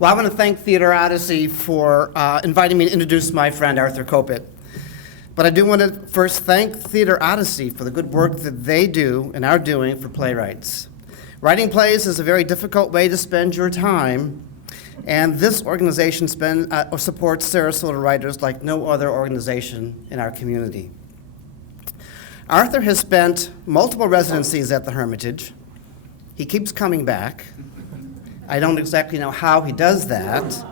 Well, I want to thank Theater Odyssey for inviting me to introduce my friend Arthur Kopit. But I do want to first thank Theater Odyssey for the good work that they do and are doing for playwrights. Writing plays is a very difficult way to spend your time, and this organization supports Sarasota writers like no other organization in our community. Arthur has spent multiple residencies at the Hermitage. He keeps coming back. I don't exactly know how he does that,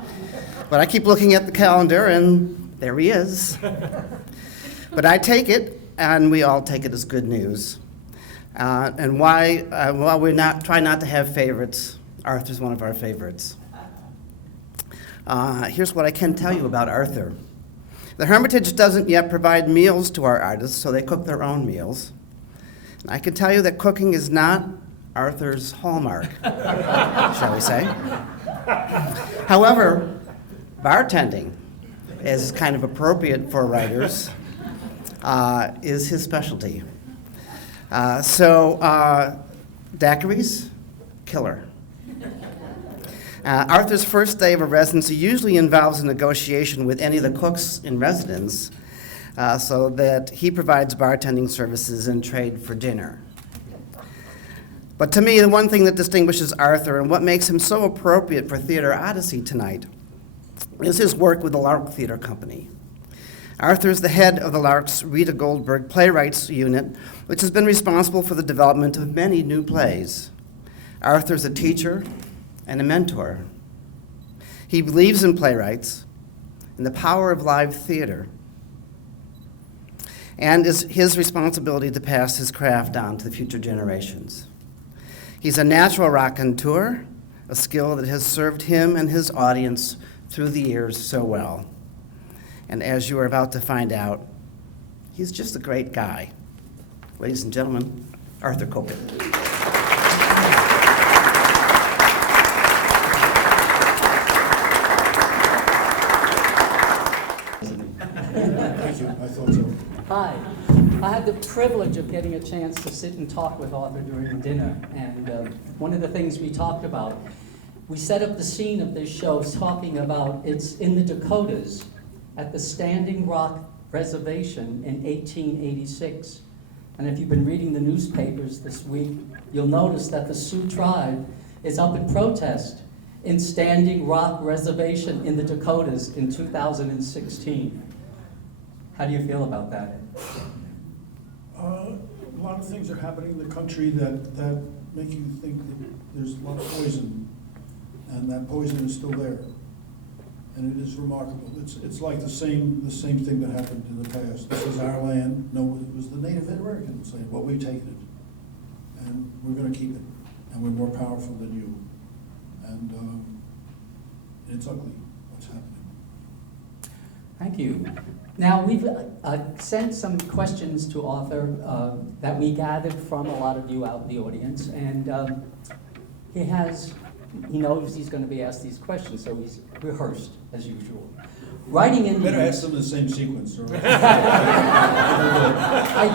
but I keep looking at the calendar, and there he is. But I take it, and we all take it as good news. And while we try not to have favorites, Arthur's one of our favorites. Here's what I can tell you about Arthur. The Hermitage doesn't yet provide meals to our artists, so they cook their own meals. And I can tell you that cooking is not Arthur's hallmark, shall we say. However, bartending, as kind of appropriate for writers, is his specialty. Daiquiris, killer. Arthur's first day of a residency usually involves a negotiation with any of the cooks in residence so that he provides bartending services in trade for dinner. But to me, the one thing that distinguishes Arthur and what makes him so appropriate for Theater Odyssey tonight is his work with the Lark Theater Company. Arthur is the head of the Lark's Rita Goldberg Playwrights Unit, which has been responsible for the development of many new plays. Arthur is a teacher and a mentor. He believes in playwrights and the power of live theater, and is his responsibility to pass his craft on to the future generations. He's a natural raconteur, a skill that has served him and his audience through the years so well. And as you are about to find out, he's just a great guy. Ladies and gentlemen, Arthur Kopit. Thank you. I thought so. Hi. I had the privilege of getting a chance to sit and talk with Arthur during dinner, and one of the things we talked about, we set up the scene of this show talking about it's in the Dakotas at the Standing Rock Reservation in 1886. And if you've been reading the newspapers this week, you'll notice that the Sioux tribe is up in protest in Standing Rock Reservation in the Dakotas in 2016. How do you feel about that? A lot of things are happening in the country that make you think that there's a lot of poison, and that poison is still there, and it is remarkable. It's like the same thing that happened in the past. This is our land. No, it was the Native Americans saying, "Well, we've taken it, and we're going to keep it, and we're more powerful than you," and it's ugly what's happening. Thank you. Now, we've sent some questions to Arthur that we gathered from a lot of you out in the audience, and he knows he's going to be asked these questions, so he's rehearsed as usual. Writing in Better ask them in the same sequence. I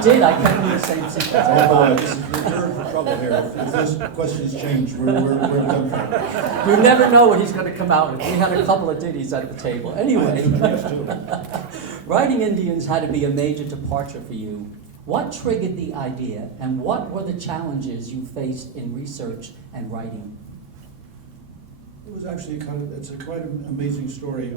did. I kept them in the same sequence. You're in trouble here. If those questions change, we're done for. You never know what he's going to come out with. We had a couple of ditties at the table. Anyway, Writing Indians had to be a major departure for you. What triggered the idea, and what were the challenges you faced in research and writing? It was actually it's quite an amazing story.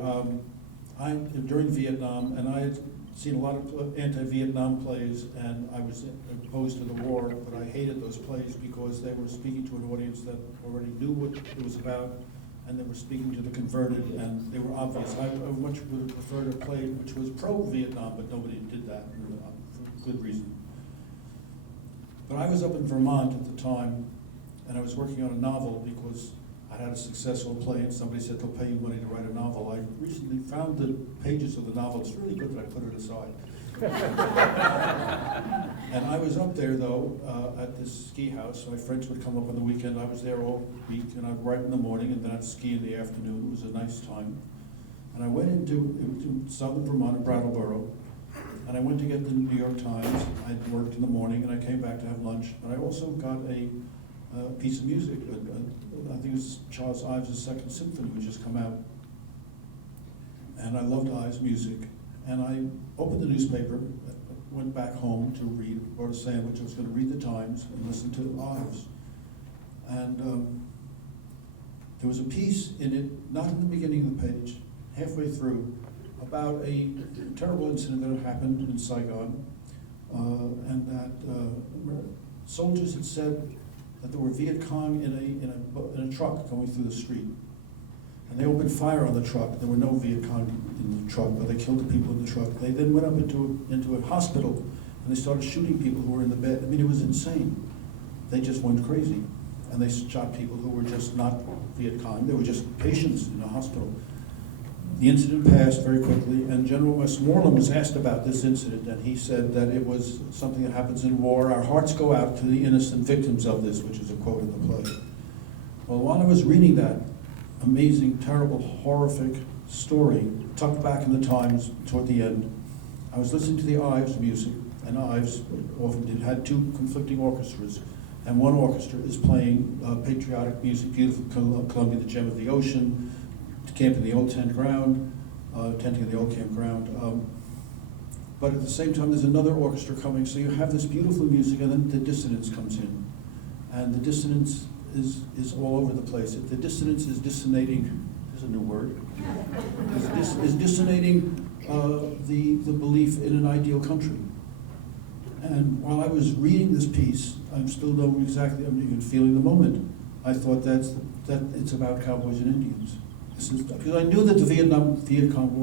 During Vietnam, and I had seen a lot of anti-Vietnam plays, and I was opposed to the war, but I hated those plays because they were speaking to an audience that already knew what it was about, and they were speaking to the converted, and they were obvious. I much would have preferred a play which was pro-Vietnam, but nobody did that for good reason. But I was up in Vermont at the time, and I was working on a novel because I had a successful play, and somebody said they'll pay you money to write a novel. I recently found the pages of the novel. It's really good that I put it aside. And I was up there, though, at this ski house. My friends would come up on the weekend. I was there all week, and I'd write in the morning, and then I'd ski in the afternoon. It was a nice time. And I went into southern Vermont, in Brattleboro, and I went to get the New York Times. I'd worked in the morning, and I came back to have lunch. But I also got a piece of music. I think it was Charles Ives' Second Symphony, which just come out. And I loved Ives' music. And I opened the newspaper, went back home to read, brought a sandwich. I was going to read the Times and listen to Ives. And there was a piece in it, not in the beginning of the page, halfway through, about a terrible incident that had happened in Saigon, and that soldiers had said that there were Viet Cong in a truck going through the street. And they opened fire on the truck. There were no Viet Cong in the truck, but they killed the people in the truck. They then went up into a hospital, and they started shooting people who were in the bed. I mean, it was insane. They just went crazy. And they shot people who were just not Viet Cong. They were just patients in a hospital. The incident passed very quickly, and General Westmoreland was asked about this incident, and he said that it was something that happens in war. Our hearts go out to the innocent victims of this, which is a quote in the play. Well, while I was reading that amazing, terrible, horrific story, tucked back in the Times toward the end, I was listening to the Ives music, and Ives often had two conflicting orchestras, and one orchestra is playing patriotic music, Beautiful Columbia, the Gem of the Ocean, Camp in the Old Tent Ground, Tenting in the Old Campground. But at the same time, there's another orchestra coming, so you have this beautiful music, and then the dissonance comes in. And the dissonance is all over the place. The dissonance is dissonating, there's a new word, is dissonating the belief in an ideal country. And while I was reading this piece, I'm still knowing exactly, I'm even feeling the moment. I thought that it's about cowboys and Indians. Because I knew that the Vietnam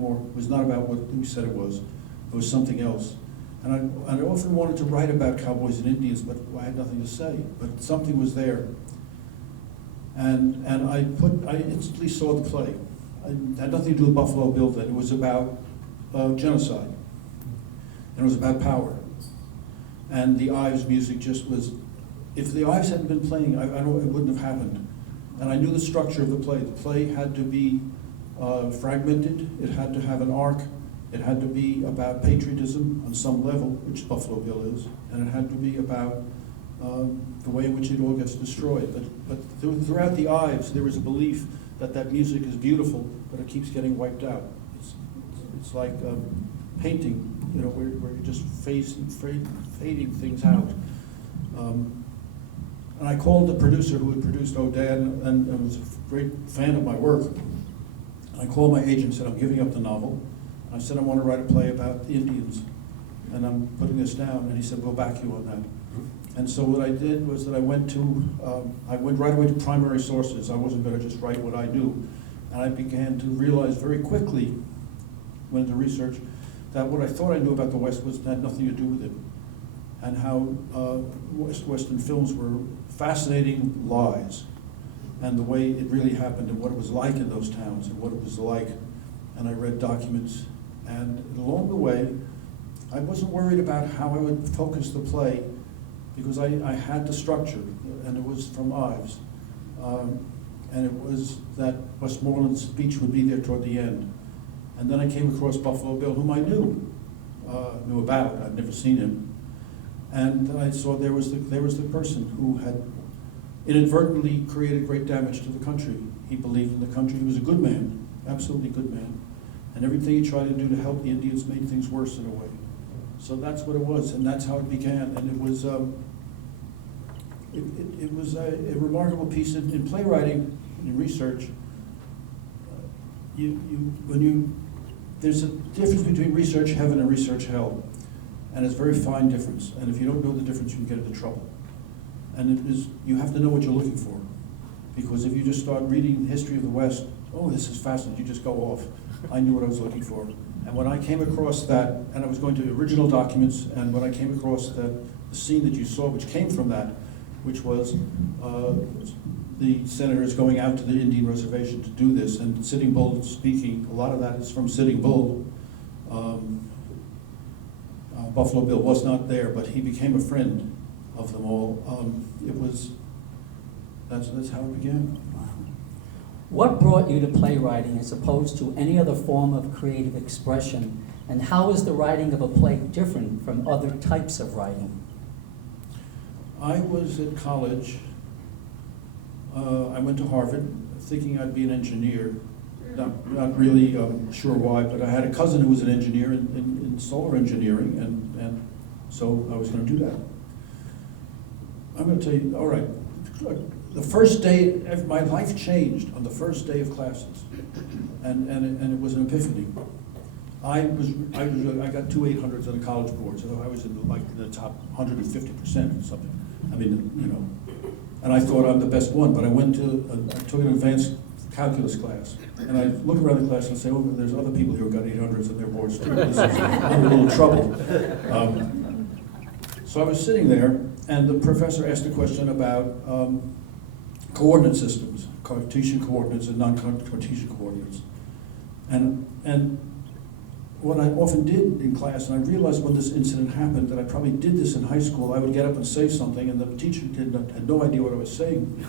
War was not about what we said it was. It was something else. And I often wanted to write about cowboys and Indians, but I had nothing to say. But something was there. And I instantly saw the play. It had nothing to do with Buffalo Bill then. It was about genocide. And it was about power. And the Ives music just was, if the Ives hadn't been playing, I know it wouldn't have happened. And I knew the structure of the play. The play had to be fragmented. It had to have an arc. It had to be about patriotism on some level, which Buffalo Bill is. And it had to be about the way in which it all gets destroyed. But throughout the Ives, there was a belief that that music is beautiful, but it keeps getting wiped out. It's like painting, you know, where you're just fading things out. And I called the producer who had produced Odan and was a great fan of my work. And I called my agent and said, I'm giving up the novel. I said, I want to write a play about the Indians, and I'm putting this down. And he said, we'll back you on that. And so what I did was that I went right away to primary sources. I wasn't going to just write what I knew. And I began to realize very quickly, went into research, that what I thought I knew about the West had nothing to do with it. And how Western films were fascinating lies, and the way it really happened, and what it was like in those towns, and what it was like. And I read documents, and along the way, I wasn't worried about how I would focus the play, because I had the structure, and it was from Ives. And it was that Westmoreland's speech would be there toward the end. And then I came across Buffalo Bill, whom I knew about. I'd never seen him. And I saw there was the person who had inadvertently created great damage to the country. He believed in the country. He was a good man, absolutely good man. And everything he tried to do to help the Indians made things worse in a way. So that's what it was, and that's how it began. And it was a remarkable piece in playwriting, in research. There's a difference between research heaven and research hell. And it's a very fine difference. And if you don't know the difference, you can get into trouble. And you have to know what you're looking for. Because if you just start reading the history of the West, oh, this is fascinating, you just go off. I knew what I was looking for. And when I came across that, and I was going to original documents, and when I came across the scene that you saw, which came from that, which was the senators going out to the Indian reservation to do this, and Sitting Bull speaking, a lot of that is from Sitting Bull. Buffalo Bill was not there, but he became a friend of them all. That's how it began. What brought you to playwriting as opposed to any other form of creative expression? And how is the writing of a play different from other types of writing? I was at college. I went to Harvard thinking I'd be an engineer. Not really sure why, but I had a cousin who was an engineer in solar engineering, and so I was going to do that. I'm going to tell you, all right, the first day, my life changed on the first day of classes, and it was an epiphany. I got 2 800s on the college board, so I was in the top 150% or something. I mean, you know, and I thought I'm the best one, but I took an advanced calculus class, and I look around the class and say, oh, there's other people here who got 800s on their boards too. This is I'm in a little trouble. So I was sitting there, and the professor asked a question about coordinate systems, Cartesian coordinates and non-Cartesian coordinates. And what I often did in class, and I realized when this incident happened that I probably did this in high school, I would get up and say something, and the teacher had no idea what I was saying,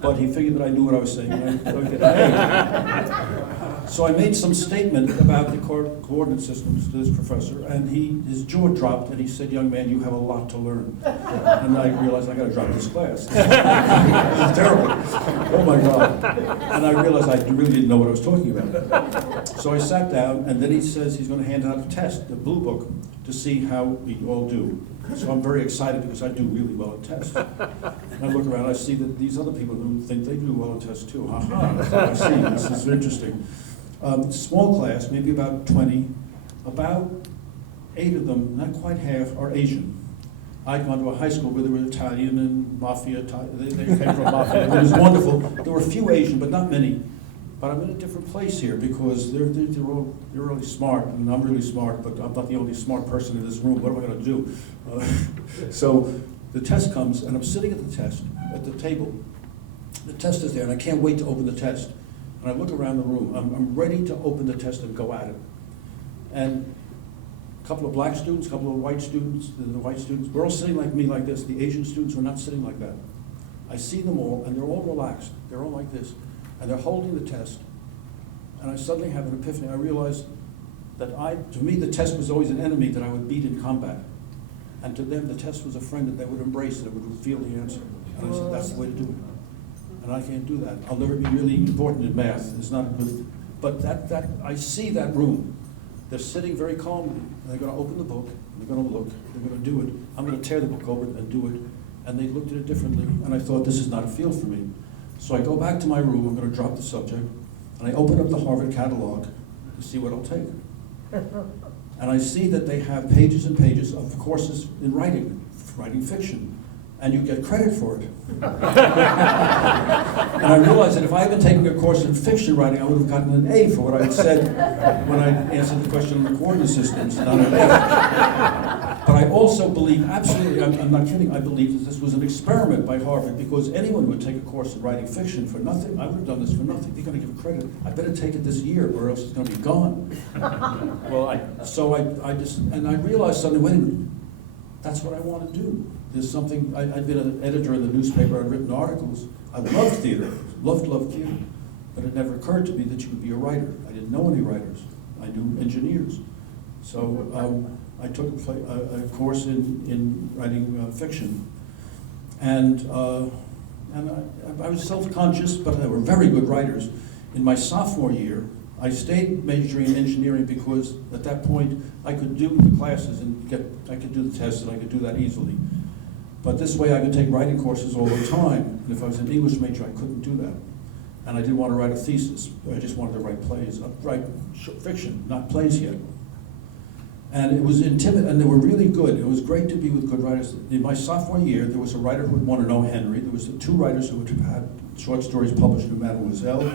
but he figured that I knew what I was saying, and I would get A. So I made some statement about the coordinate systems to this professor, and his jaw dropped, and he said, young man, you have a lot to learn. And I realized I got to drop this class. It was terrible. Oh my God. And I realized I really didn't know what I was talking about. So I sat down, and then he says he's going to hand out a test, the blue book, to see how we all do. So I'm very excited because I do really well at tests. And I look around, I see that these other people who think they do well at tests too. Ha-ha, I see, this is interesting. Small class, maybe about 20, about 8 of them, not quite half, are Asian. I'd gone to a high school where there were Italian and mafia, they came from mafia. It was wonderful. There were a few Asian, but not many. But I'm in a different place here because they're really smart, and I'm really smart, but I'm not the only smart person in this room. What am I going to do? So the test comes, and I'm sitting at the table. The test is there, and I can't wait to open the test. And I look around the room. I'm ready to open the test and go at it. And a couple of black students, a couple of white students, we're all sitting like me like this. The Asian students were not sitting like that. I see them all, and they're all relaxed. They're all like this. And they're holding the test, and I suddenly have an epiphany. I realize that to me, the test was always an enemy that I would beat in combat. And to them, the test was a friend that they would embrace, that would reveal the answer. And I said, that's the way to do it. And I can't do that. I'll never be really important in math. It's not good. But I see that room. They're sitting very calmly, and they're going to open the book, and they're going to look, they're going to do it. I'm going to tear the book over and do it. And they looked at it differently, and I thought, this is not a field for me. So I go back to my room, I'm going to drop the subject, and I open up the Harvard catalog to see what I'll take. And I see that they have pages and pages of courses in writing fiction, and you get credit for it. And I realized that if I had been taking a course in fiction writing, I would have gotten an A for what I had said when I answered the question on the coordinate systems, not an F. But I also believe, absolutely, I'm not kidding, I believe that this was an experiment by Harvard, because anyone who would take a course in writing fiction for nothing, I would have done this for nothing. They're going to give credit. I better take it this year, or else it's going to be gone. Well, I realized suddenly, wait a minute, that's what I want to do. There's something, I'd been an editor in the newspaper, I'd written articles. I loved theater, loved theater. But it never occurred to me that you could be a writer. I didn't know any writers. I knew engineers. So I took a course in writing fiction. And I was self-conscious, but they were very good writers. In my sophomore year, I stayed majoring in engineering because at that point I could do the classes and I could do the tests, and I could do that easily. But this way I could take writing courses all the time, and if I was an English major, I couldn't do that. And I didn't want to write a thesis. I just wanted to write plays, write fiction, not plays yet. And it was intimidating, and they were really good. It was great to be with good writers. In my sophomore year, there was a writer who had won an O. Henry. There was 2 writers who had short stories published in Mademoiselle,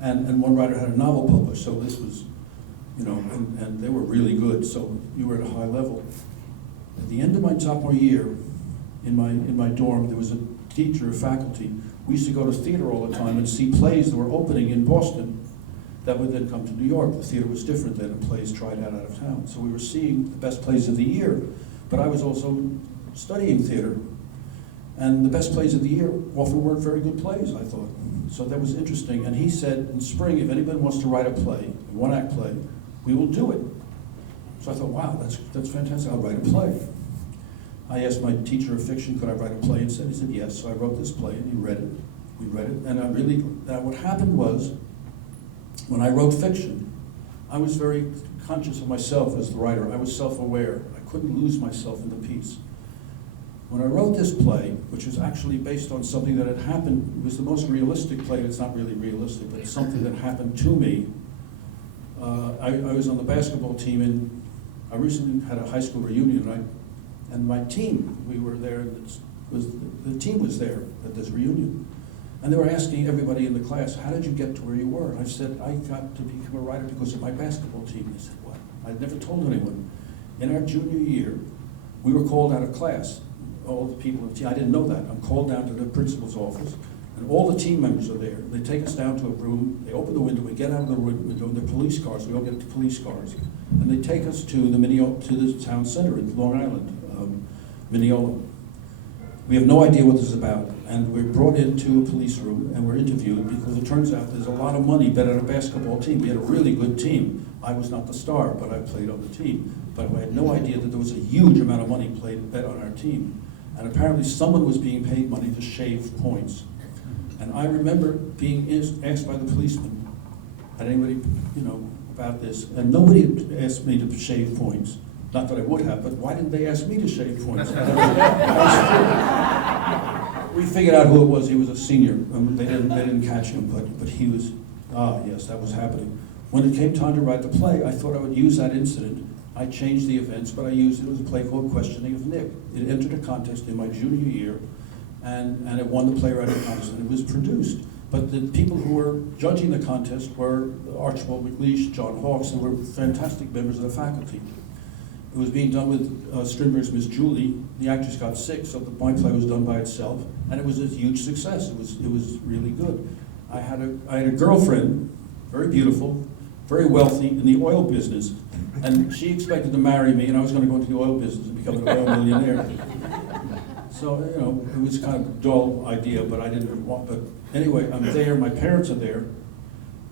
and 1 writer had a novel published. So this was, and they were really good. So you were at a high level. At the end of my sophomore year, in my dorm, there was a teacher, a faculty. We used to go to theater all the time and see plays that were opening in Boston that would then come to New York. The theater was different then, and plays tried out of town. So we were seeing the best plays of the year, but I was also studying theater. And the best plays of the year often weren't very good plays, I thought. So that was interesting. And he said, in spring, if anybody wants to write a play, a 1-act play, we will do it. So I thought, wow, that's fantastic, I'll write a play. I asked my teacher of fiction, could I write a play instead? He said yes, so I wrote this play, and he read it. We read it, and what happened was, when I wrote fiction, I was very conscious of myself as the writer. I was self-aware. I couldn't lose myself in the piece. When I wrote this play, which was actually based on something that had happened, it was the most realistic play. It's not really realistic, but it's something that happened to me. I was on the basketball team, and I recently had a high school reunion, and my team, we were there, the team was there at this reunion. And they were asking everybody in the class, how did you get to where you were? And I said, I got to become a writer because of my basketball team. They said, what? I'd never told anyone. In our junior year, we were called out of class. All the people in the team, I didn't know that. I'm called down to the principal's office, and all the team members are there. They take us down to a room, they open the window, we get out of the window, the police cars, we all get to police cars, and they take us to the town center in Long Island, Mineola. We have no idea what this is about, and we're brought into a police room and we're interviewed because it turns out there's a lot of money bet on a basketball team. We had a really good team. I was not the star, but I played on the team. But I had no idea that there was a huge amount of money bet on our team. And apparently someone was being paid money to shave points. And I remember being asked by the policeman, had anybody, about this? And nobody had asked me to shave points. Not that I would have, but why didn't they ask me to shave points? We figured out who it was. He was a senior. They didn't catch him, but he was, yes, that was happening. When it came time to write the play, I thought I would use that incident. I changed the events, but I used it. It was a play called Questioning of Nick. It entered a contest in my junior year, and it won the playwriting contest, and it was produced. But the people who were judging the contest were Archibald McLeish, John Hawkes, and were fantastic members of the faculty. It was being done with Strindberg's Miss Julie. The actress got sick, so my play was done by itself, and it was a huge success. It was really good. I had a girlfriend, very beautiful, very wealthy, in the oil business, and she expected to marry me, and I was going to go into the oil business and become an oil millionaire. So, it was kind of a dull idea, but I didn't want, but anyway, I'm there, my parents are there,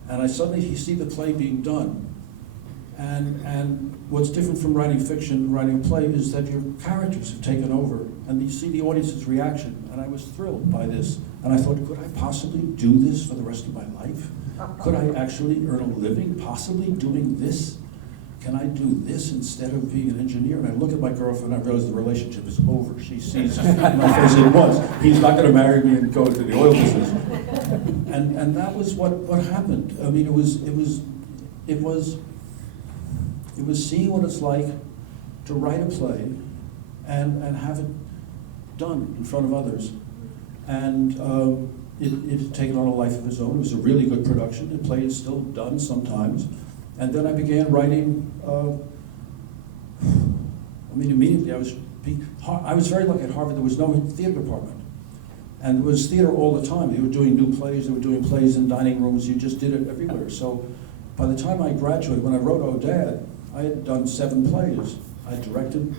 and I suddenly see the play being done. And what's different from writing fiction, writing a play, is that your characters have taken over, and you see the audience's reaction, and I was thrilled by this. And I thought, could I possibly do this for the rest of my life? Could I actually earn a living possibly doing this? Can I do this instead of being an engineer? And I look at my girlfriend, and I realize the relationship is over. She sees my face at once. He's not going to marry me and go into the oil business. And that was what happened. I mean, it was seeing what it's like to write a play and have it done in front of others. And it had taken on a life of its own. It was a really good production. The play is still done sometimes. And then I began writing, immediately I was very lucky at Harvard. There was no theater department. And there was theater all the time. They were doing new plays. They were doing plays in dining rooms. You just did it everywhere. So by the time I graduated, when I wrote Oh Dad, I had done 7 plays. I directed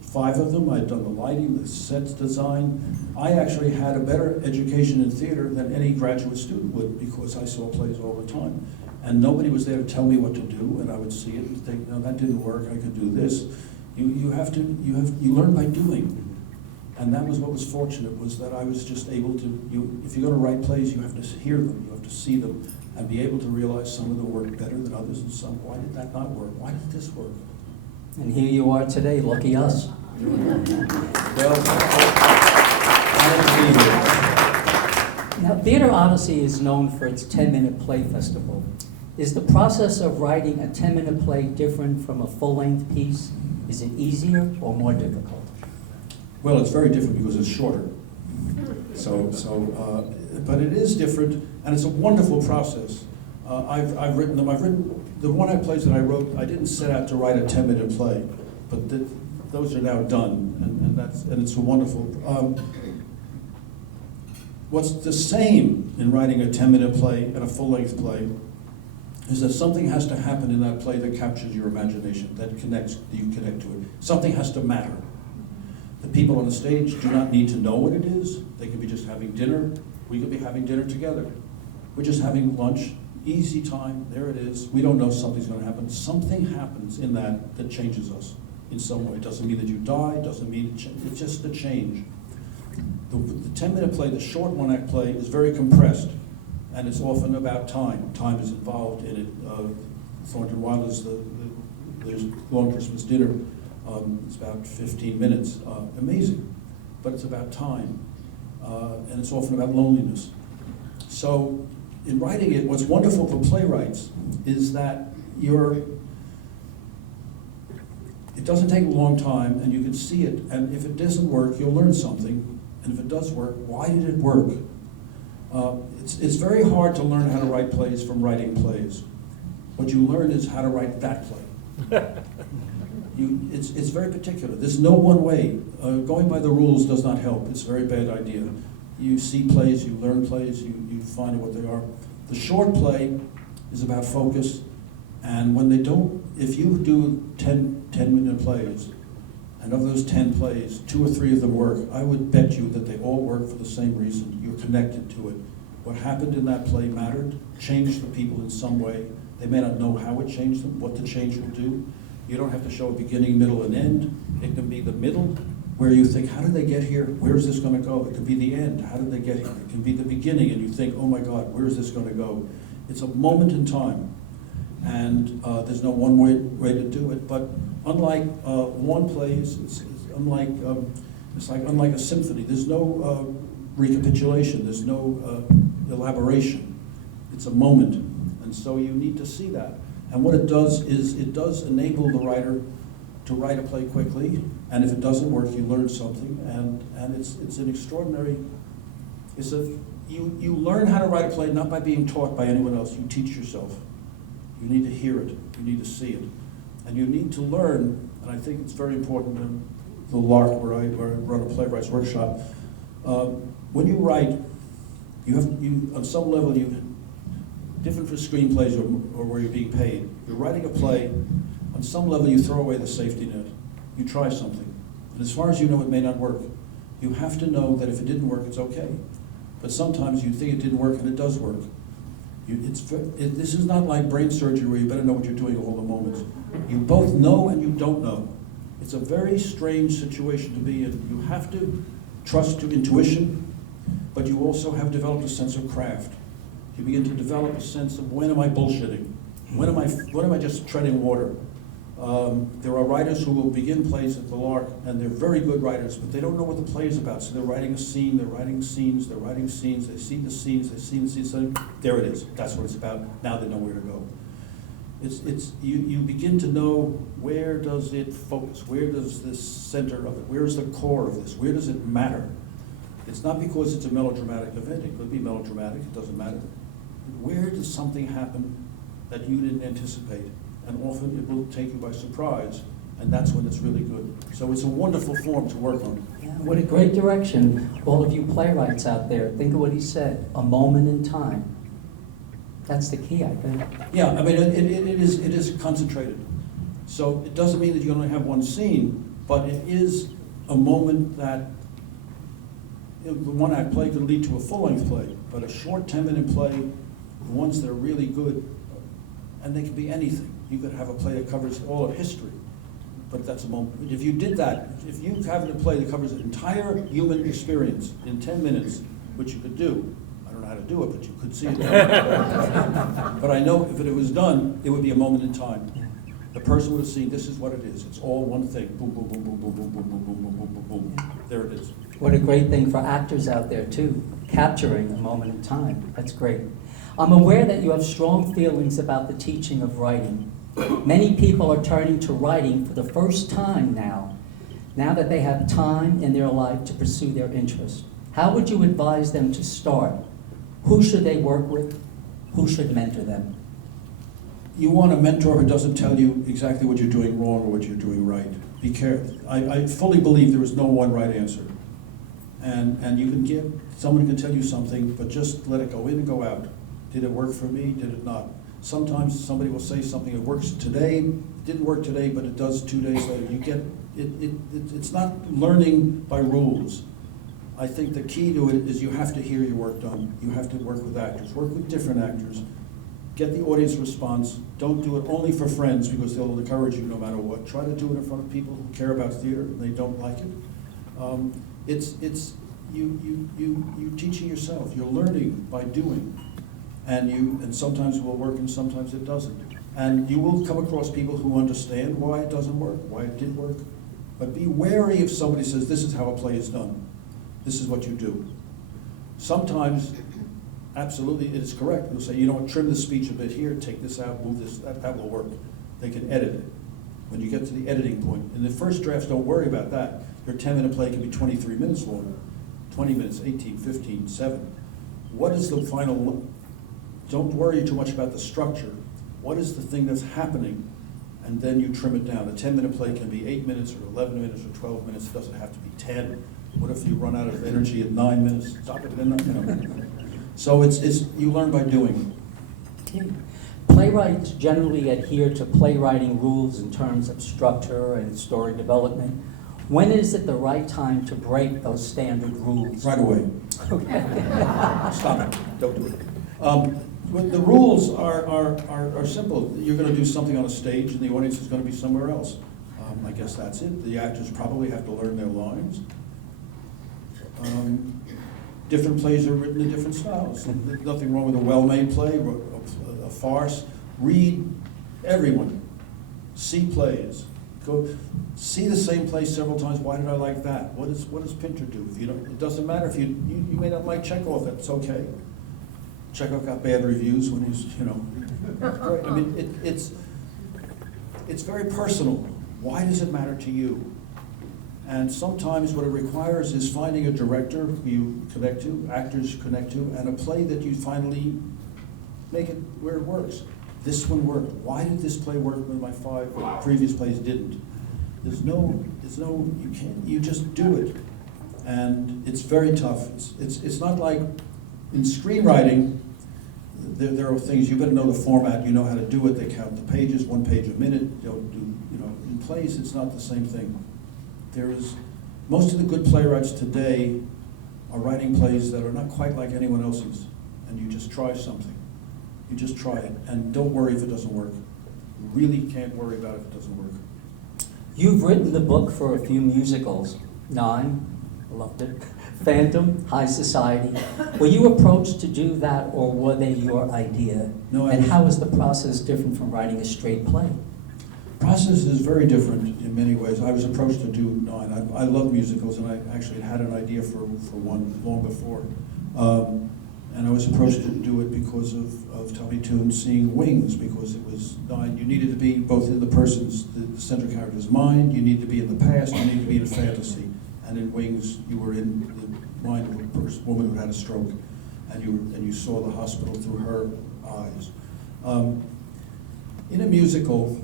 5 of them. I had done the lighting, the sets design. I actually had a better education in theater than any graduate student would because I saw plays all the time. And nobody was there to tell me what to do, and I would see it and think, no, that didn't work, I could do this. You learn by doing. And that was what was fortunate, was that I was just able to, if you're going to write plays, you have to hear them, you have to see them, and be able to realize some of them work better than others, and some, why did that not work? Why did this work? And here you are today, lucky us. Well, I believe it. Now, Theater Odyssey is known for its 10-minute play festival. Is the process of writing a 10-minute play different from a full-length piece? Is it easier or more difficult? Well, it's very different because it's shorter. But it is different, and it's a wonderful process. I've written them. The one plays that I wrote. I didn't set out to write a 10-minute play, but those are now done, and it's wonderful. What's the same in writing a 10-minute play and a full-length play is that something has to happen in that play that captures your imagination, that you connect to it. Something has to matter. The people on the stage do not need to know what it is. They could be just having dinner. We could be having dinner together. We're just having lunch, easy time, there it is. We don't know something's going to happen. Something happens in that changes us. in some way. It doesn't mean that you die, doesn't mean it's just a change. The 10-minute play, the short one-act play, is very compressed, and it's often about time. Time is involved in it. Thornton Wilder's there's Long Christmas Dinner. It's about 15 minutes. Amazing, but it's about time, and it's often about loneliness. So, in writing it, what's wonderful for playwrights is that it doesn't take a long time, and you can see it, and if it doesn't work, you'll learn something, and if it does work, why did it work? It's very hard to learn how to write plays from writing plays. What you learn is how to write that play. It's very particular. There's no one way. Going by the rules does not help. It's a very bad idea. You see plays, you learn plays, you find what they are. The short play is about focus, and when they don't, if you do 10-minute plays, and of those 10 plays, 2 or 3 of them work, I would bet you that they all work for the same reason. You're connected to it. What happened in that play mattered, changed the people in some way. They may not know how it changed them, what the change will do. You don't have to show a beginning, middle, and end. It can be the middle, where you think, how did they get here? Where is this going to go? It can be the end. How did they get here? It can be the beginning, and you think, oh my God, where is this going to go? It's a moment in time, and there's no one way to do it. But unlike long plays, it's unlike a symphony. There's no recapitulation. There's no elaboration. It's a moment, and so you need to see that. And what it does is it does enable the writer to write a play quickly, and if it doesn't work, you learn something, and it's an extraordinary. You learn how to write a play not by being taught by anyone else. You teach yourself. You need to hear it. You need to see it, and you need to learn. And I think it's very important in the Lark, where I run a playwrights workshop. When you write, you on some level different for screenplays or where you're being paid. You're writing a play. On some level, you throw away the safety net. You try something. And as far as you know, it may not work. You have to know that if it didn't work, it's okay. But sometimes you think it didn't work, and it does work. This is not like brain surgery where you better know what you're doing all the moments. You both know and you don't know. It's a very strange situation to be in. You have to trust your intuition, but you also have developed a sense of craft. You begin to develop a sense of, when am I bullshitting? When am I just treading water? There are writers who will begin plays at the Lark, and they're very good writers, but they don't know what the play is about. So they're writing a scene, they're writing scenes, they're writing scenes, they see the scenes, they see the scenes, so there it is. That's what it's about. Now they know where to go. You begin to know, where does it focus? Where does this center of it? Where is the core of this? Where does it matter? It's not because it's a melodramatic event. It could be melodramatic, it doesn't matter. Where does something happen that you didn't anticipate? And often it will take you by surprise, and that's when it's really good. So it's a wonderful form to work on. Yeah, what a great direction. All of you playwrights out there, think of what he said, a moment in time. That's the key, I think. Yeah, I mean, it is concentrated. So it doesn't mean that you only have one scene, but it is a moment that the one-act play could lead to a full-length play, but a short 10-minute play, the ones that are really good, and they can be anything. You could have a play that covers all of history, but that's a moment. If you did that, if you have a play that covers an entire human experience in 10 minutes, which you could do, I don't know how to do it, but you could see it done. But I know if it was done, it would be a moment in time. The person would have seen, this is what it is. It's all one thing. Boom, boom, boom, boom, boom, boom, boom, boom, boom, boom, boom, boom, boom. There it is. What a great thing for actors out there, too, capturing a moment in time. That's great. I'm aware that you have strong feelings about the teaching of writing. Many people are turning to writing for the first time now that they have time in their life to pursue their interest. How would you advise them to start? Who should they work with? Who should mentor them? You want a mentor who doesn't tell you exactly what you're doing wrong or what you're doing right. Be careful. I fully believe there is no one right answer. And you can someone can tell you something, but just let it go in and go out. Did it work for me? Did it not? Sometimes somebody will say something that works today, it didn't work today, but it does 2 days later. You get it's not learning by rules. I think the key to it is you have to hear your work done. You have to work with actors, work with different actors. Get the audience response. Don't do it only for friends because they'll encourage you no matter what. Try to do it in front of people who care about theater and they don't like it. It's you teaching yourself. You're learning by doing, and sometimes it will work and sometimes it doesn't. And you will come across people who understand why it doesn't work, why it did work. But be wary if somebody says, "This is how a play is done. This is what you do." Sometimes, absolutely, it is correct. They'll say, "You know what, trim the speech a bit here, take this out, move this, that will work." They can edit it. When you get to the editing point, in the first drafts, don't worry about that. Your 10-minute play can be 23 minutes long, 20 minutes, 18, 15, 7. What is the final one? Don't worry too much about the structure. What is the thing that's happening? And then you trim it down. A 10-minute play can be 8 minutes or 11 minutes or 12 minutes. It doesn't have to be 10. What if you run out of energy at 9 minutes? Stop it, then, you know. So it's you learn by doing. Playwrights generally adhere to playwriting rules in terms of structure and story development. When is it the right time to break those standard rules? Right away. Okay. Stop it. Don't do it. But the rules are simple. You're going to do something on a stage, and the audience is going to be somewhere else. I guess that's it. The actors probably have to learn their lines. Different plays are written in different styles. There's nothing wrong with a well-made play, a farce. Read everyone. See plays. Go see the same play several times. Why did I like that? What does Pinter do? If you don't, it doesn't matter if you may not like Chekhov. That's okay. Chekhov got bad reviews when he's, you know. Great. I mean, it's very personal. Why does it matter to you? And sometimes what it requires is finding a director who you connect to, actors you connect to, and a play that you finally make it where it works. This one worked. Why did this play work when my 5 previous plays didn't? There's no, you can't, you just do it. And it's very tough. It's not like in screenwriting, there are things, you better know the format, you know how to do it, they count the pages, 1 page a minute, they'll do, you know, in plays it's not the same thing. Most of the good playwrights today are writing plays that are not quite like anyone else's, and you just try something. You just try it, and don't worry if it doesn't work. You really can't worry about it if it doesn't work. You've written the book for a few musicals. 9, loved it. Phantom, High Society. Were you approached to do that, or were they your idea? No, and how is the process different from writing a straight play? Process is very different in many ways. I was approached to do 9. I love musicals, and I actually had an idea for one long before. And I was approached to do it because of Tommy Tune seeing Wings, because it was 9. You needed to be both in the person's, the central character's mind, you need to be in the past, you need to be in a fantasy. And in Wings, you were in the mind of a woman who had a stroke, and you saw the hospital through her eyes. In a musical,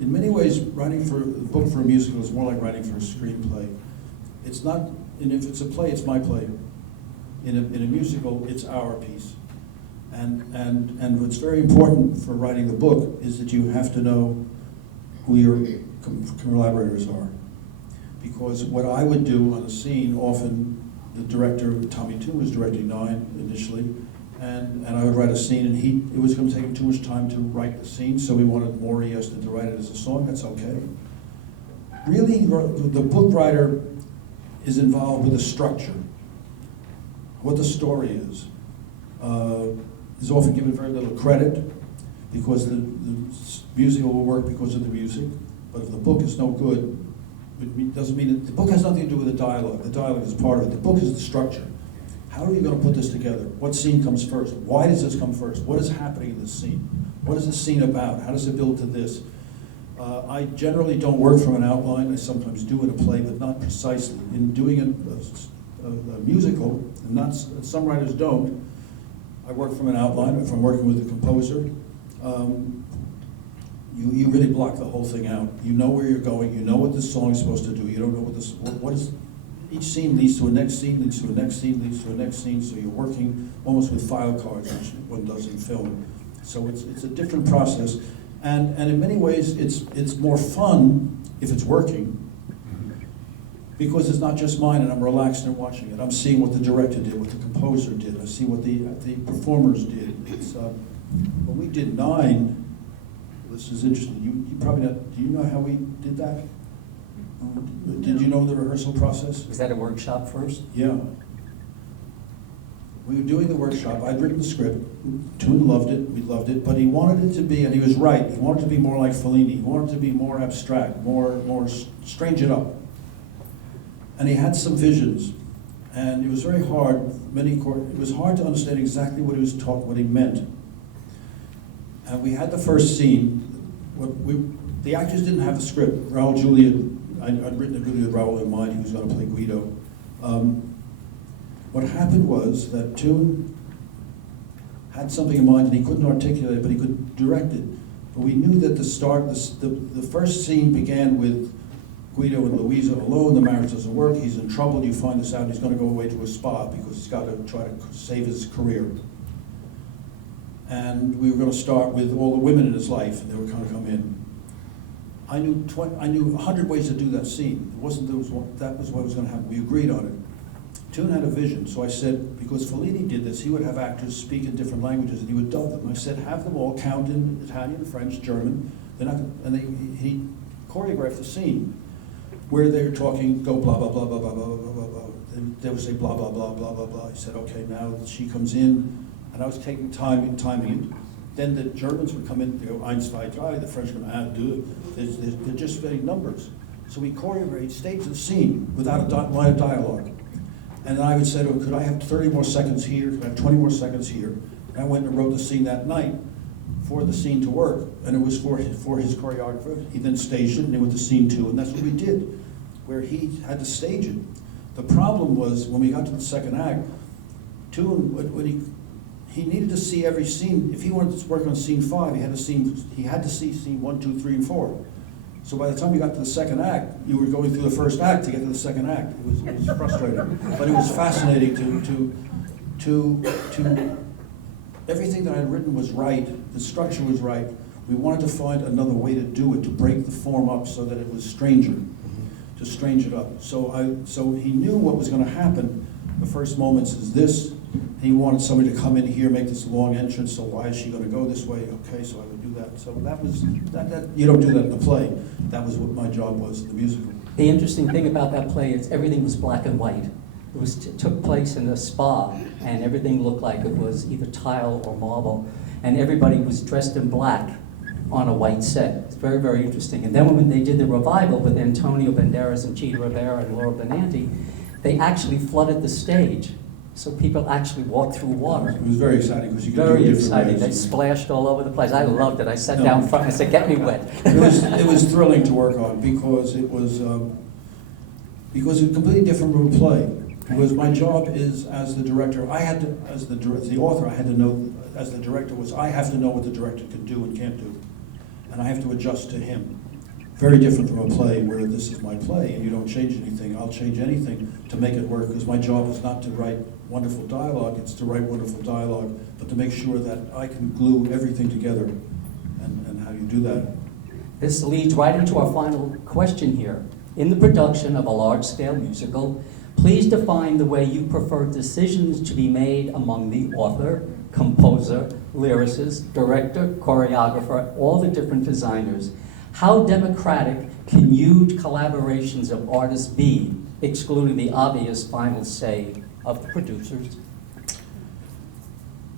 in many ways, writing for a book for a musical is more like writing for a screenplay. It's not, and if it's a play, it's my play. In a musical, it's our piece. And what's very important for writing the book is that you have to know who your collaborators are. Because what I would do on a scene, often the director, Tommy Tune, was directing 9 initially, and I would write a scene, and it was going to take him too much time to write the scene, so we wanted Maury Yeston to write it as a song. That's okay. Really, the book writer is involved with the structure, what the story is often given very little credit, because the musical will work because of the music, but if the book is no good, it doesn't mean the book has nothing to do with the dialogue. The dialogue is part of it. The book is the structure. How are you going to put this together? What scene comes first? Why does this come first? What is happening in this scene? What is this scene about? How does it build to this? I generally don't work from an outline. I sometimes do in a play, but not precisely. In doing a musical, and not some writers don't, I work from an outline. If I'm working with a composer, you really block the whole thing out. You know where you're going. You know what this song is supposed to do. You don't know what is. Each scene leads to a next scene, leads to a next scene, leads to a next scene. So you're working almost with file cards, which one does in film. So it's a different process, and in many ways it's more fun if it's working, because it's not just mine, and I'm relaxed and watching it. I'm seeing what the director did, what the composer did. I see what the performers did. when we did 9, this is interesting, you probably not, do you know how we did that? Did you know the rehearsal process? Was that a workshop first? Yeah. We were doing the workshop, I'd written the script, Toon loved it, we loved it, but he wanted it to be, and he was right, he wanted it to be more like Fellini, he wanted it to be more abstract, more strange it up. And he had some visions, and it was very hard, it was hard to understand exactly what he was what he meant. And we had the first scene, the actors didn't have the script. Raul Julia, I'd written it really with Raul in mind, he was going to play Guido. What happened was that Toon had something in mind and he couldn't articulate it, but he could direct it. But we knew that the first scene began with Guido and Luisa alone, the marriage doesn't work, he's in trouble, you find this out, he's going to go away to a spa because he's got to try to save his career. And we were going to start with all the women in his life, and they were going to come in. I knew 100 ways to do that scene. It wasn't that was what was going to happen. We agreed on it. Toon had a vision, so I said, because Fellini did this, he would have actors speak in different languages and he would dub them. I said, have them all count in Italian, French, German, he choreographed the scene where they're talking, go blah, blah, blah, blah, blah, blah, blah, blah, blah. They would say blah, blah, blah, blah, blah, blah. He said, okay, now she comes in, and I was taking timing it. Then the Germans would come in, they go, 1, 2, 3, the French would go, 1, 2. They're just spitting numbers. So we choreographed, staged the scene without a line of dialogue. And then I would say to him, could I have 30 more seconds here? Could I have 20 more seconds here? And I went and wrote the scene that night for the scene to work. And it was for his choreographer. He then staged it, and they went to scene 2. And that's what we did, where he had to stage it. The problem was, when we got to the second act, when he needed to see every scene. If he wanted to work on scene 5, he had to see scene 1, 2, 3, and 4. So by the time you got to the second act, you were going through the first act to get to the second act. It was frustrating, but it was fascinating to everything that I had written was right. The structure was right. We wanted to find another way to do it, to break the form up so that it was stranger, to strange it up. So he knew what was going to happen. The first moments is this. He wanted somebody to come in here, make this long entrance, so why is she going to go this way? Okay, so I would do that. So that was, you don't do that in the play. That was what my job was in the musical. The interesting thing about that play is everything was black and white. It took place in a spa, and everything looked like it was either tile or marble, and everybody was dressed in black on a white set. It's very, very interesting. And then when they did the revival with Antonio Banderas and Chita Rivera and Laura Benanti, they actually flooded the stage. So people actually walked through water. It was very exciting because you could do Very different exciting. ways. They splashed all over the place. I loved it. I sat down front and I said, get me wet. It was thrilling to work on because it was a completely different from a play. Because my job is, as the director, I had to, as the author, I had to know, as the director was, I have to know what the director can do and can't do. And I have to adjust to him. Very different from a play where this is my play and you don't change anything. I'll change anything to make it work because my job is not to write wonderful dialogue, it's to write wonderful dialogue, but to make sure that I can glue everything together. And how do you do that? This leads right into our final question here. In the production of a large-scale musical, please define the way you prefer decisions to be made among the author, composer, lyricist, director, choreographer, all the different designers. How democratic can huge collaborations of artists be, excluding the obvious final say of the producers?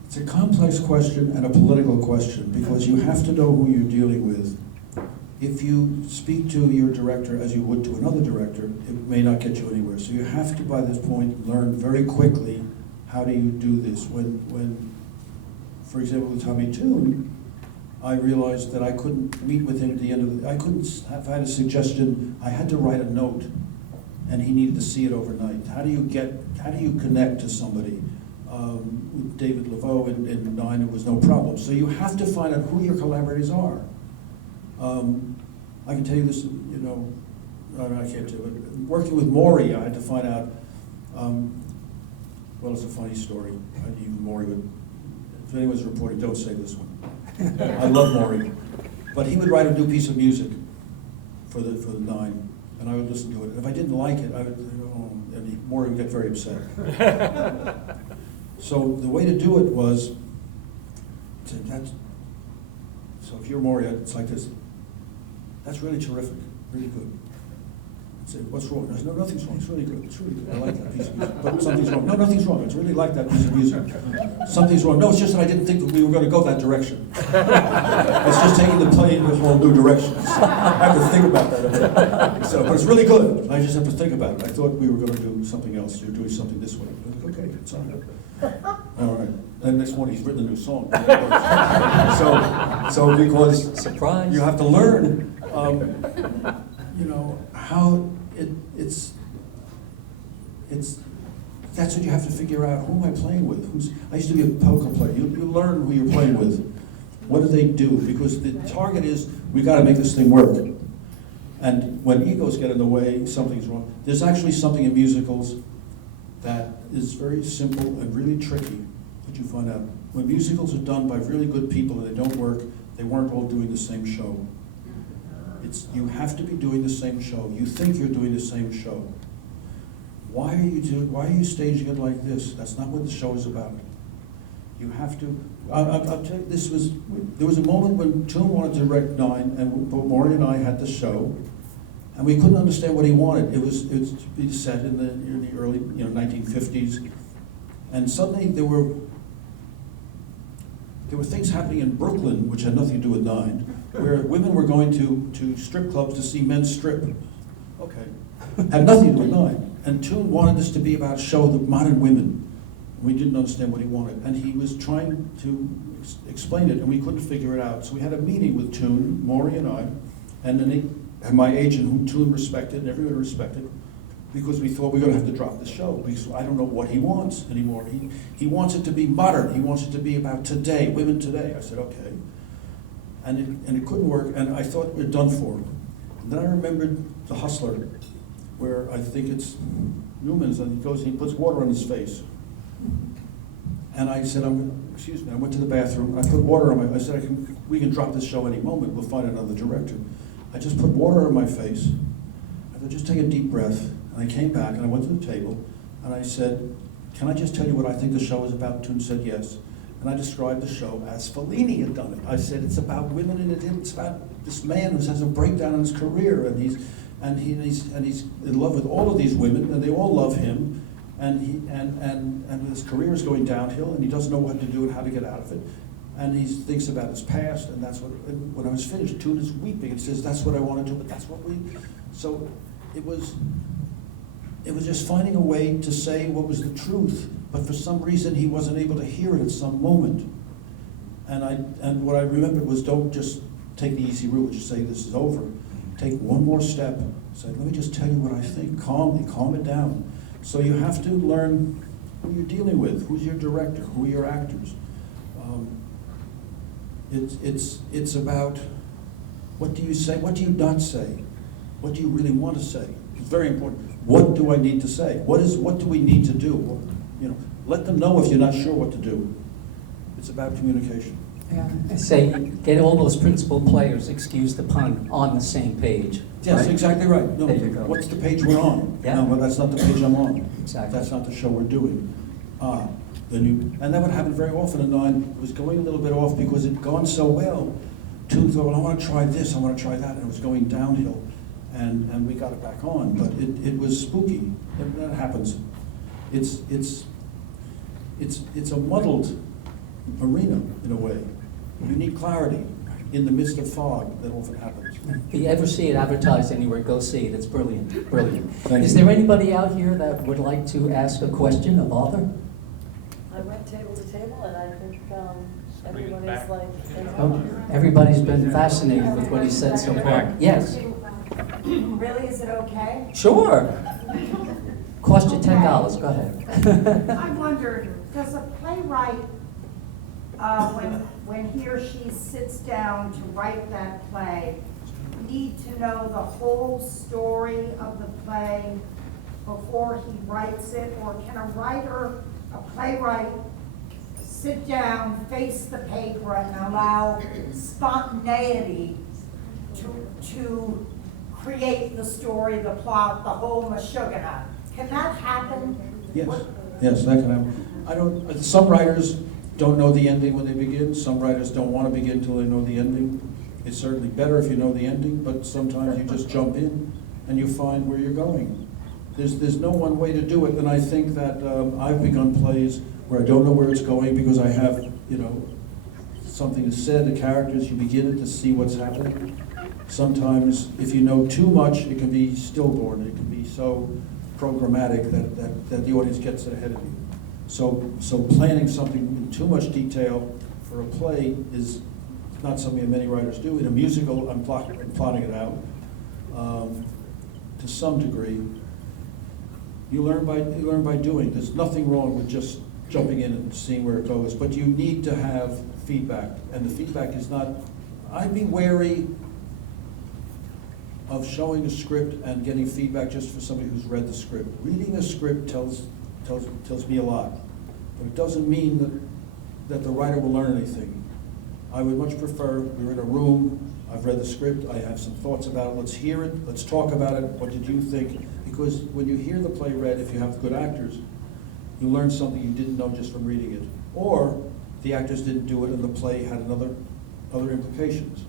It's a complex question and a political question because you have to know who you're dealing with. If you speak to your director as you would to another director, it may not get you anywhere. So you have to, by this point, learn very quickly how do you do this. When for example, with Tommy Toon, I realized that I couldn't meet with him at the end of I couldn't have had a suggestion. I had to write a note, and he needed to see it overnight. How do you connect to somebody? With David Laveau in 9, it was no problem. So you have to find out who your collaborators are. I can tell you this, no, I can't do it. Working with Maury, I had to find out, well, it's a funny story. Even Maury would, if anyone's reporting, don't say this one. I love Maury. But he would write a new piece of music for the 9, and I would listen to it. If I didn't like it, I would, and Maury would get very upset. So the way to do it was said, so if you're Moria, it's like this. That's really terrific, really good. I said, what's wrong? I said, no, nothing's wrong. It's really good. It's really good. I like that piece of music. But something's wrong. No, nothing's wrong. It's really like that piece of music. Something's wrong. No, it's just that I didn't think that we were going to go that direction. It's just taking the play in a whole new direction. I have to think about that a bit. So, but it's really good. I just have to think about it. I thought we were going to do something else. You're doing something this way. I was like, okay, it's all right. All right. And next morning he's written a new song. So because Surprise. you have to learn, you know, how it's that's what you have to figure out. Who am I playing with? I used to be a poker player. You learn who you're playing with. What do they do? Because the target is, we got to make this thing work. And when egos get in the way, something's wrong. There's actually something in musicals that is very simple and really tricky that you find out. When musicals are done by really good people and they don't work, they weren't all doing the same show. You have to be doing the same show. You think you're doing the same show. Why are you staging it like this? That's not what the show is about. You have to. I'll tell you, there was a moment when Toon wanted to direct 9, and Maury and I had the show, and we couldn't understand what he wanted. It was to be set in the early 1950s, and suddenly there were things happening in Brooklyn which had nothing to do with 9, where women were going to strip clubs to see men strip. Okay, had nothing to do with 9. And Toon wanted this to be about a show of modern women. We didn't understand what he wanted, and he was trying to explain it, and we couldn't figure it out. So we had a meeting with Toon, Maury and I, and then my agent, whom Toon respected, and everyone respected, because we thought we're going to have to drop the show, because I don't know what he wants anymore. He wants it to be modern. He wants it to be about today, women today. I said, okay. And it couldn't work, and I thought we're done for. And then I remembered The Hustler, where I think it's Newman's, and he goes and he puts water on his face. And I said, excuse me, I went to the bathroom, I put water on I said, we can drop this show any moment, we'll find another director. I just put water on my face. I thought, just take a deep breath. And I came back and I went to the table and I said, can I just tell you what I think the show is about? Toon said yes. And I described the show as Fellini had done it. I said, it's about women and it's about this man who has a breakdown in his career, and he's in love with all of these women, and they all love him, and his career is going downhill, and he doesn't know what to do and how to get out of it, and he thinks about his past, and that's what. And when I was finished, Toon is weeping and says, "That's what I want to do," but that's what we. So it was just finding a way to say what was the truth, but for some reason he wasn't able to hear it at some moment, and what I remembered was, don't just take the easy route, just say this is over. Take one more step. Say, let me just tell you what I think. Calmly, calm it down. So you have to learn who you're dealing with, who's your director, who are your actors. It's about, what do you say, what do you not say? What do you really want to say? It's very important. What do I need to say? What do we need to do? Let them know if you're not sure what to do. It's about communication. Yeah. Say, get all those principal players, excuse the pun, on the same page. Yes, right? exactly right. No, There you go. what's the page we're on? Yeah. No, well, that's not the page I'm on. Exactly. That's not the show we're doing. And that would happen very often, and I was going a little bit off because it'd gone so well. Toon thought, well, I want to try this, I want to try that, and it was going downhill. And we got it back on, but it was spooky. That happens. It's a muddled arena in a way. You need clarity in the midst of fog. That often happens. If you ever see it advertised anywhere, go see it. It's brilliant, brilliant. Thank Is you. there anybody out here that would like to ask a question of Arthur? I went table to table, and I think everybody's like. Oh, everybody's been fascinated with what he said so far. Yes, Really, is it okay? sure. Cost you $10. Go ahead. I wondered, does a playwright, when he or she sits down to write that play, need to know the whole story of the play before he writes it? Or can a playwright, sit down, face the paper, and allow spontaneity to create the story, the plot, the whole mashugana? Can that happen? Yes, that can happen. Some writers don't know the ending when they begin. Some writers don't want to begin until they know the ending. It's certainly better if you know the ending, but sometimes you just jump in and you find where you're going. There's no one way to do it, and I think that I've begun plays where I don't know where it's going because I have, something is said, the characters, you begin it to see what's happening. Sometimes, if you know too much, it can be stillborn. It can be so programmatic that the audience gets ahead of you. So planning something in too much detail for a play is not something that many writers do. In a musical, I'm plotting it out to some degree. You learn by doing. There's nothing wrong with just jumping in and seeing where it goes, but you need to have feedback, and the feedback is not. I'd be wary of showing a script and getting feedback just for somebody who's read the script. Reading a script tells me a lot, but it doesn't mean that the writer will learn anything. I would much prefer, we're in a room, I've read the script, I have some thoughts about it, let's hear it, let's talk about it, what did you think? Because when you hear the play read, if you have good actors, you learn something you didn't know just from reading it. Or the actors didn't do it and the play had other implications.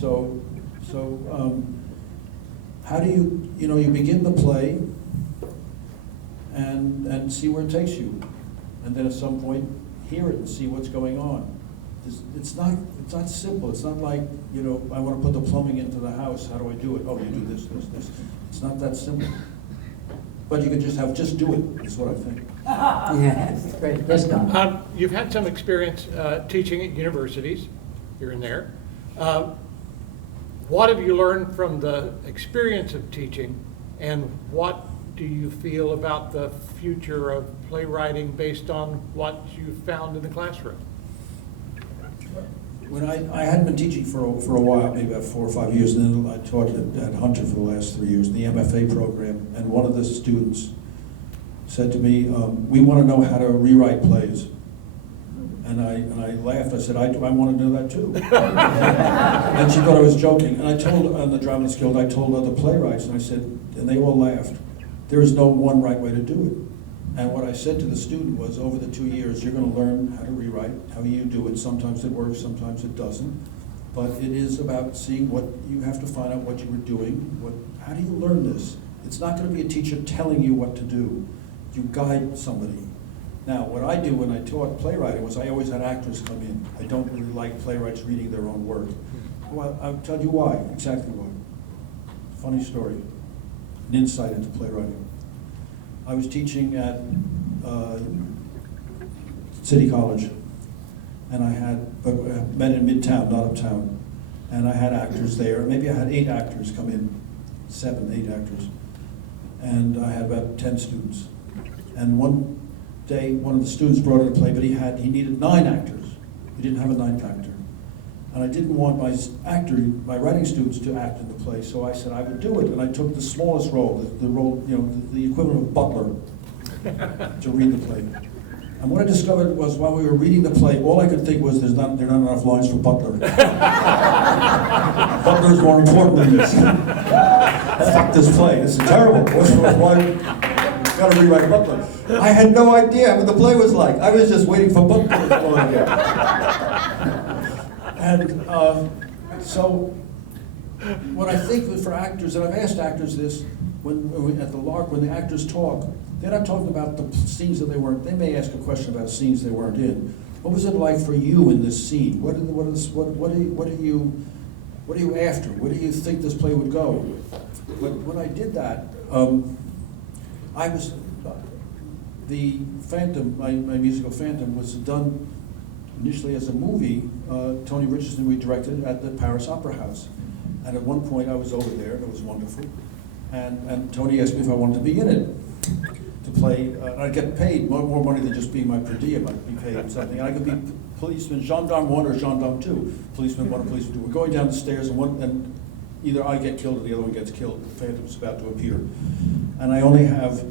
So how do you begin the play and see where it takes you. And then at some point, hear it and see what's going on. It's not simple. It's not like, I want to put the plumbing into the house. How do I do it? Oh, you do this. It's not that simple. But you can just do it, is what I think. Yeah, great. Yes, Don. You've had some experience teaching at universities here and there. What have you learned from the experience of teaching, and what do you feel about the future of playwriting based on what you found in the classroom? When I hadn't been teaching for a while, maybe about 4 or 5 years, and then I taught at Hunter for the last 3 years, the MFA program, and one of the students said to me, we want to know how to rewrite plays. And I laughed. I said, I want to know that too. And she thought I was joking. And I told, on the Drama Guild, I told other playwrights, and I said, and they all laughed, there is no one right way to do it. And what I said to the student was, over the 2 years, you're going to learn how to rewrite, how you do it. Sometimes it works, sometimes it doesn't. But it is about seeing what you have to find out what you were doing. How do you learn this? It's not going to be a teacher telling you what to do. You guide somebody. Now, what I do when I taught playwriting was I always had actors come in. I don't really like playwrights reading their own work. Well, I'll tell you why, exactly why. Funny story, an insight into playwriting. I was teaching at City College, and I met in Midtown, not uptown, and I had actors there. Maybe I had 8 actors come in, 7, 8 actors, and I had about 10 students. And one day, one of the students brought in a play, but he needed 9 actors. He didn't have a 9th actor. And I didn't want my writing students to act in the play, so I said I would do it. And I took the smallest role, the role, the equivalent of butler, to read the play. And what I discovered was while we were reading the play, all I could think was there are not enough lines for butler. Butler's more important than this. Fuck this play, this is terrible. Why? Got to rewrite Butler. I had no idea what the play was like. I was just waiting for Butler to go again. And so, what I think for actors, and I've asked actors this at the Lark, when the actors talk, they're not talking about the scenes that they weren't. They may ask a question about scenes they weren't in. What was it like for you in this scene? What are you after? Where do you think this play would go? When I did that. I was, the Phantom, my musical Phantom, was done initially as a movie. Tony Richardson redirected at the Paris Opera House. And at one point I was over there, and it was wonderful. And Tony asked me if I wanted to be in it, to play, I'd get paid more money than just being my per diem. I'd be paid something. And I could be policeman, gendarme 1 or gendarme 2. Policeman 1 or policeman 2. We're going down the stairs, and either I get killed or the other one gets killed. The Phantom's about to appear. And I only have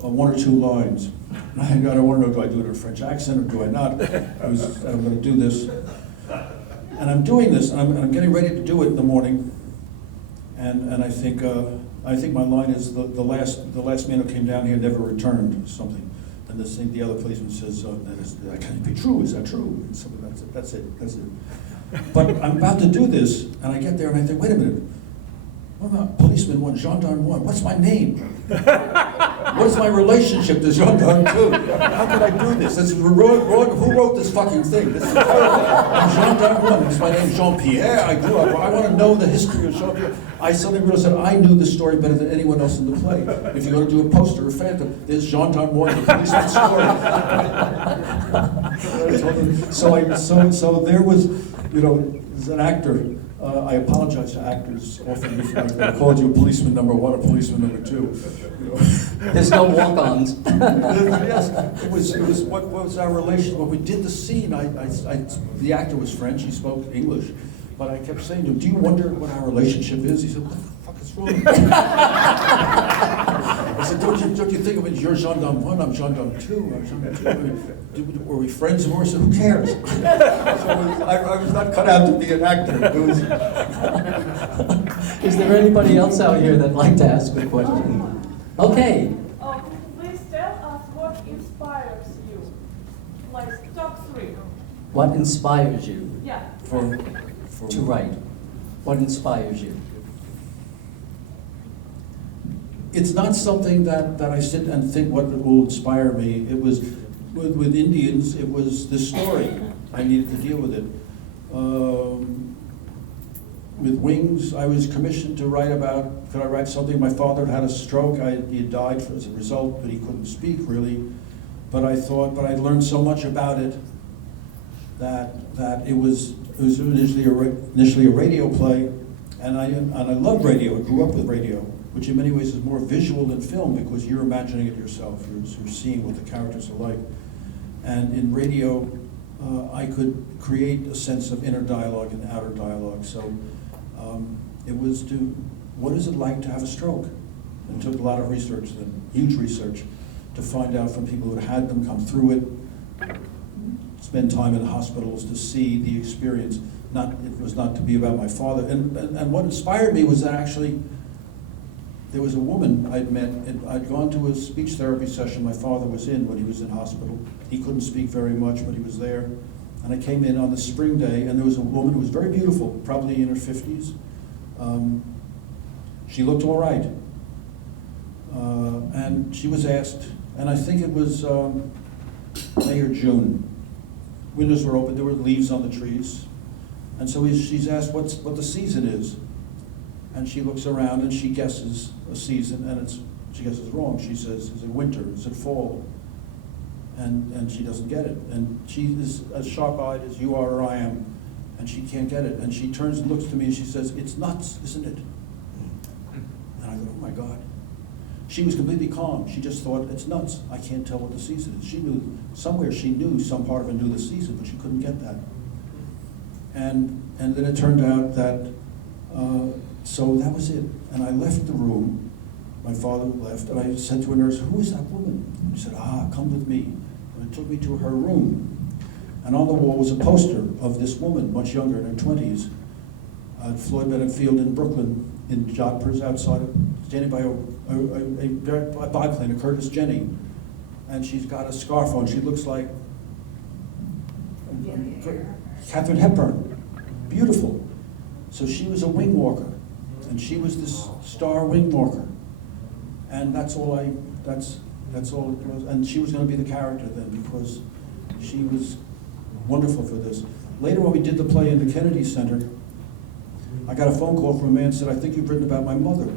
1 or 2 lines. I don't want to know, do I do it in a French accent or do I not? I'm going to do this. And I'm doing this, and I'm getting ready to do it in the morning. And I think my line is the last man who came down here never returned, or something. And the other policeman says, that can't be true, is that true? And so that's it. But I'm about to do this, and I get there and I think, wait a minute, what about policeman 1, gendarme 1? What's my name? What's my relationship to gendarme 2? How could I do this? Who wrote this fucking thing? This is terrible. I'm gendarme 1. What's my name? Jean-Pierre. I want to know the history of Jean-Pierre. I suddenly realized that I knew the story better than anyone else in the play. If you're going to do a poster or phantom, there's gendarme 1, the policeman's story. So there was, as an actor, I apologize to actors often if I called you policeman number 1 or policeman number 2. There's no walk-ons. Yes, it was what was our relation? When we did the scene, the actor was French, he spoke English, but I kept saying to him, do you wonder what our relationship is? He said, what the fuck is wrong with you? I said, don't you think of it, you're gendarme 1, I'm gendarme 2, I'm gendarme 2. I mean, were we friends or so who cares? So I was not cut out to be an actor. Is there anybody else out here that'd like to ask a question? Okay. Please tell us what inspires you. Like top 3. What inspires you Yeah. to write? What inspires you? It's not something that I sit and think what will inspire me. It was, with Indians, it was the story. I needed to deal with it. With Wings, I was commissioned to write about, could I write something? My father had a stroke. He had died as a result, but he couldn't speak really. But I thought, but I learned so much about it that it was initially a radio play, and I loved radio. I grew up with radio, which in many ways is more visual than film because you're imagining it yourself. You're seeing what the characters are like. And in radio, I could create a sense of inner dialogue and outer dialogue. So it was what is it like to have a stroke? It took a lot of research, huge research, to find out from people who had them, come through it, spend time in hospitals to see the experience. It was not to be about my father. And what inspired me was that actually there was a woman I'd met. I'd gone to a speech therapy session my father was in when he was in hospital. He couldn't speak very much, but he was there. And I came in on the spring day, and there was a woman who was very beautiful, probably in her 50s. She looked all right. And she was asked, and I think it was May or June. Windows were open, there were leaves on the trees. And so she's asked what the season is. And she looks around and she guesses a season, and she guesses wrong. She says, is it winter, is it fall? And she doesn't get it. And she is as sharp-eyed as you are or I am, and she can't get it. And she turns and looks to me and she says, it's nuts, isn't it? And I thought, oh my God. She was completely calm. She just thought, it's nuts. I can't tell what the season is. She knew, somewhere she knew, some part of her knew the season, but she couldn't get that. And then it turned out that, so that was it. And I left the room. My father left, and I said to a nurse, who is that woman? And she said, come with me. And it took me to her room. And on the wall was a poster of this woman, much younger, in her 20s, at Floyd Bennett Field in Brooklyn, in Jodhpurs outside, standing by a biplane, a Curtiss Jenny. And she's got a scarf on. She looks like Katharine Hepburn. Beautiful. So she was a wing walker. And she was this star wing walker. And that's all it was. And she was going to be the character then, because she was wonderful for this. Later, when we did the play in the Kennedy Center, I got a phone call from a man who said, I think you've written about my mother.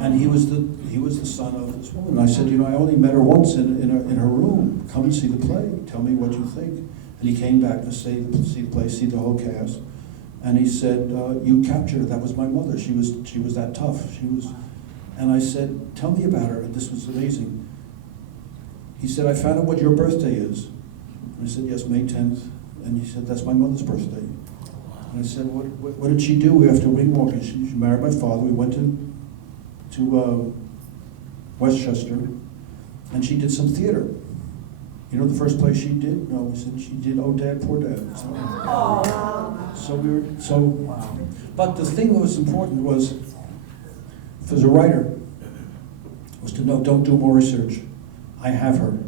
And he was the son of this woman. And I said, I only met her once in her room. Come and see the play. Tell me what you think. And he came back to see the play, see the whole cast. And he said, you captured her. That was my mother. She was that tough. And I said, tell me about her. And this was amazing. He said, I found out what your birthday is. And I said, yes, May 10th. And he said, that's my mother's birthday. And I said, what did she do after wing walking? She married my father. We went to Westchester, and she did some theater. You know the first play she did? No, he said she did Oh Dad, Poor Dad. But the thing that was important was, as a writer, was to know, don't do more research. I have her.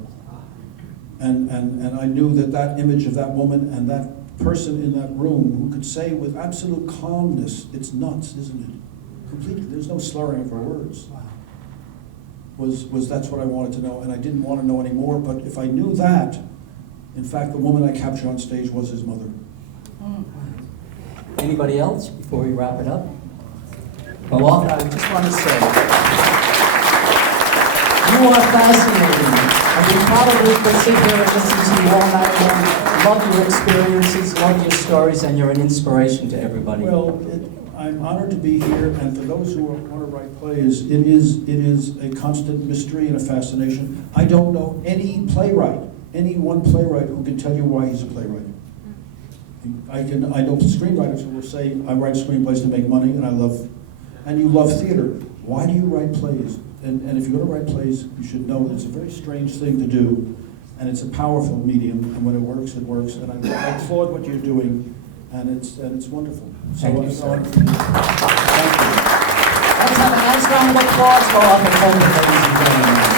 And I knew that that image of that woman and that person in that room who could say with absolute calmness, "It's nuts, isn't it?" Completely, there's no slurring of her words. Was that's what I wanted to know, and I didn't want to know any more, but if I knew that, in fact, the woman I captured on stage was his mother. Anybody else before we wrap it up? Well, Arthur, I just want to say, you are fascinating. And we probably could sit here and listen to you all night long. Love your experiences, love your stories, and you're an inspiration to everybody. Well, I'm honored to be here, and for those who want to write plays, it is a constant mystery and a fascination. I don't know any playwright, any one playwright who can tell you why he's a playwright. I know screenwriters who will say, "I write screenplays to make money, and you love theater. Why do you write plays?" And if you're going to write plays, you should know that it's a very strange thing to do, and it's a powerful medium, and when it works, it works. And I applaud what you're doing, and it's wonderful. Thank you, sir. Thank you. Let's have a nice round of applause for Arthur Kopit, ladies and gentlemen.